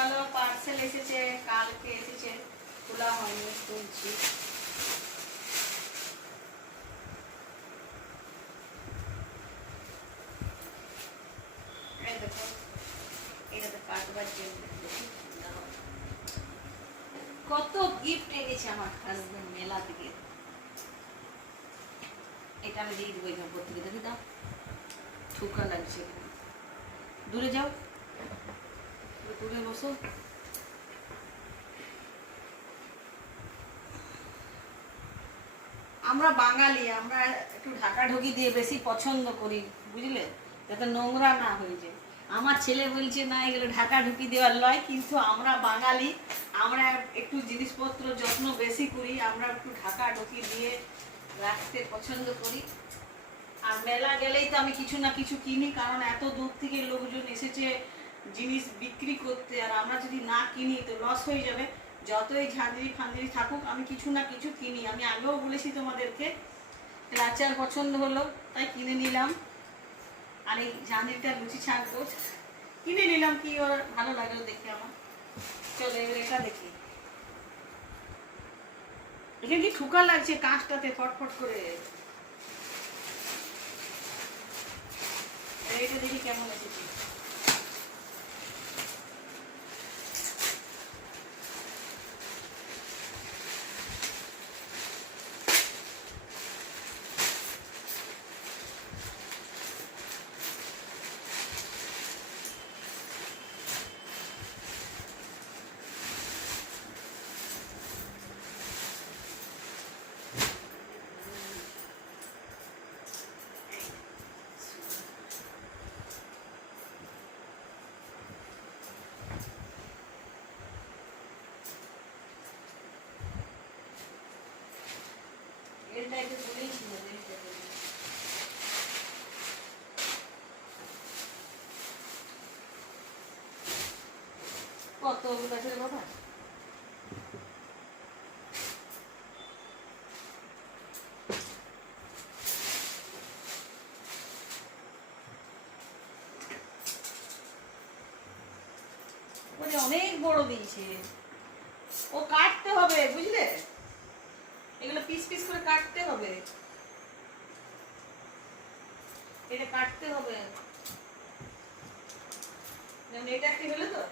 হলো পার্সেল এসেছে, কালকে এসেছে, খোলা হয়নি, তুলছি। দেখো এটাতে কাটবার জন্য কত গিফট এনেছে আমার হাজবেন্ড মেলা থেকে। এটা আমি দিয়ে দেবো এখানে থেকে, দেখি দাও, ঠুকা লাগছে। দূরে যাও, দূরে বসো। আমরা বাঙালি, আমরা একটু ঢাকাঢুকি দিয়ে বেশি পছন্দ করি, বুঝলে, যাতে নোংরা না হয়ে যায়। আমার ছেলে বলছে না এগুলো ঢাকাঢুকি দেওয়ার লয়, কিন্তু আমরা বাঙালি, আমরা একটু জিনিসপত্র যত্ন বেশি করি, আমরা একটু ঢাকাঢুকি দিয়ে রাখতে পছন্দ করি। আর মেলা গেলেই তো আমি কিছু না কিছু কিনি, কারণ এত দূর থেকে লোকজন এসেছে জিনিস বিক্রি করতে, আর আমরা যদি না কিনি তো লস হয়ে যাবে। যতই ঝাঁঝরি ফাঁঝরি থাকুক আমি কিছু না কিছু কিনি। আমি আগেও বলেছি তোমাদেরকে, আচার পছন্দ হলো তাই কিনে নিলাম। আর এই ঝাঁঝরিটা লুচি ছাড়বো, কিনে নিলাম, কি ওর ভালো লাগলো দেখে আমার। চলো এবার এটা দেখি, এখানে কি ঠুকা লাগছে কাঁচটাতে ফটফট করে। এটা দেখি কেমন এসেছে। কতগুলো আছে বাবা, অনেক বড় দিয়েছে। ও কাটতে হবে, বুঝলে, এগুলো পিস পিস করে কাটতে হবে, এটা কাটতে হবে। যেমন এটা একটি হলো তো,